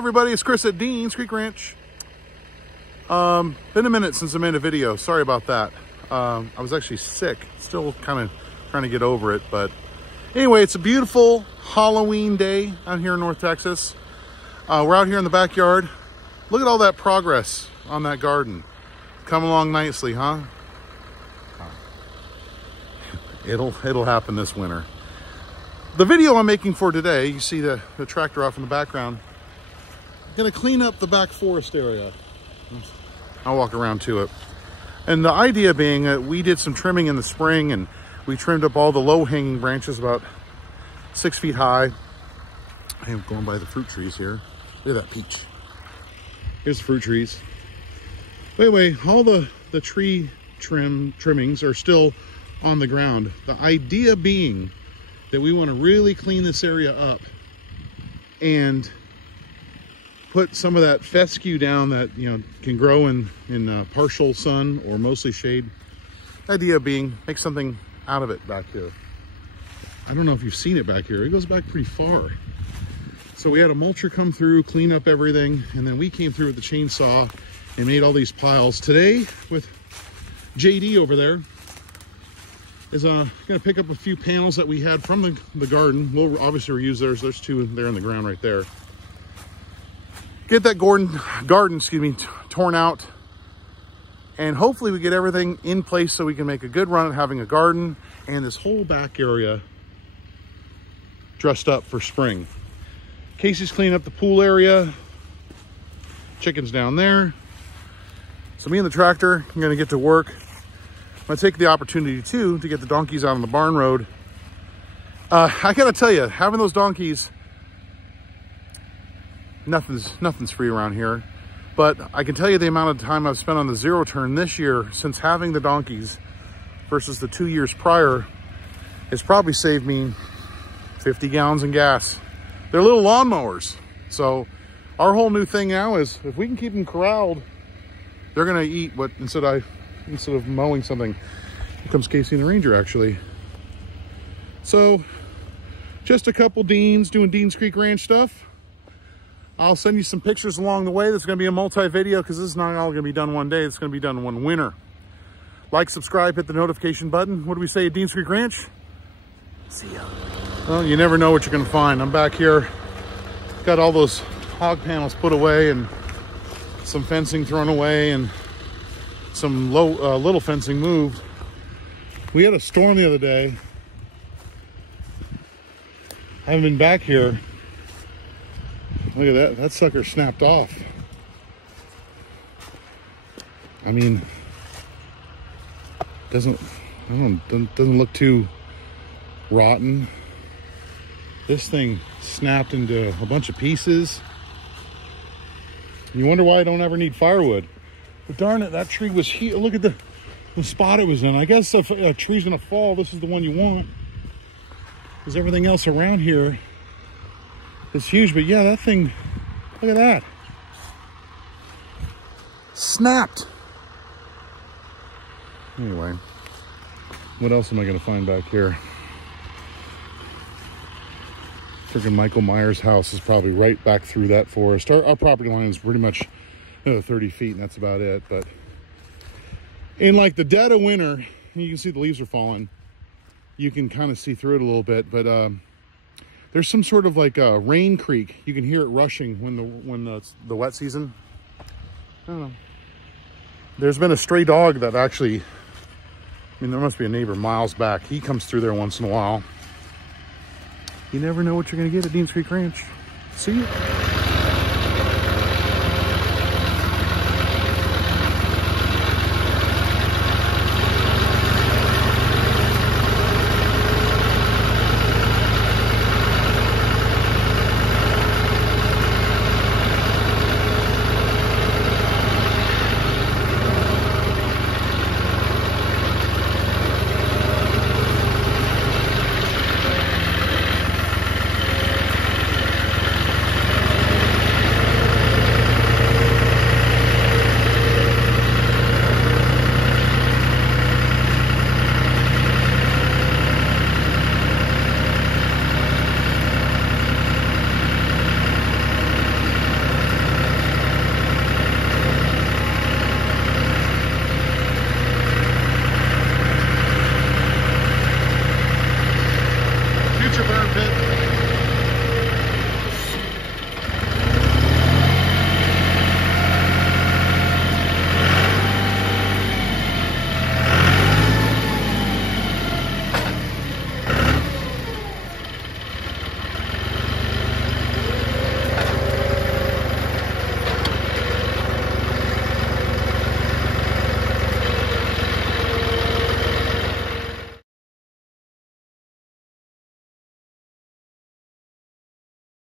everybody, it's Chris at Dean's Creek Ranch. Been a minute since I made a video. Sorry about that. I was actually sick. Still kind of trying to get over it. But anyway, it's a beautiful Halloween day out here in North Texas. We're out here in the backyard. Look at all that progress on that garden. Come along nicely, huh? It'll happen this winter. The video I'm making for today, you see the tractor off in the background. I'm gonna clean up the back forest area. I'll walk around to it. And the idea being that we did some trimming in the spring and we trimmed up all the low-hanging branches about 6 feet high. I am going by the fruit trees here. Look at that peach. Here's the fruit trees. Anyway, all the tree trimmings are still on the ground. The idea being that we want to really clean this area up and put some of that fescue down that, you know, can grow in partial sun or mostly shade. The idea being make something out of it back here. I don't know if you've seen it back here. It goes back pretty far. So we had a mulcher come through, clean up everything, and then we came through with the chainsaw and made all these piles. Today with JD over there is gonna pick up a few panels that we had from the garden. We'll obviously reuse theirs. There's two there in the ground right there. Get that garden, torn out, and hopefully we get everything in place so we can make a good run at having a garden and this whole back area dressed up for spring. Casey's cleaning up the pool area. Chickens down there. So me and the tractor, I'm gonna get to work. I'm gonna take the opportunity too to get the donkeys out on the barn road. I gotta tell you, having those donkeys, nothing's free around here. But I can tell you the amount of time I've spent on the zero turn this year since having the donkeys versus the 2 years prior has probably saved me 50 gallons in gas. They're little lawnmowers. So our whole new thing now is if we can keep them corralled, they're gonna eat what, instead of mowing something. Here comes Casey and the Ranger actually. So just a couple Deans doing Dean's Creek Ranch stuff. I'll send you some pictures along the way. That's gonna be a multi-video because this is not all gonna be done one day. It's gonna be done one winter. Like, subscribe, hit the notification button. What do we say at Dean's Creek Ranch? See ya. Well, you never know what you're gonna find. I'm back here, got all those hog panels put away and some fencing thrown away and some little fencing moved. We had a storm the other day. I haven't been back here. Look at that sucker snapped off. I mean, doesn't look too rotten. This thing snapped into a bunch of pieces. You wonder why I don't ever need firewood. But darn it, that tree was here. Look at the spot it was in. I guess if a tree's gonna fall, this is the one you want. Because everything else around here is huge. But yeah, that thing, look at that. Snapped. Anyway, what else am I gonna find back here? Freaking Michael Myers' house is probably right back through that forest. Our property line is pretty much 30 feet, and that's about it. But in like the dead of winter, you can see the leaves are falling. You can kind of see through it a little bit, but there's some sort of like a rain creek. You can hear it rushing when the wet season. I don't know. There's been a stray dog that actually, I mean, there must be a neighbor miles back. He comes through there once in a while. You never know what you're gonna get at Dean's Creek Ranch. See you.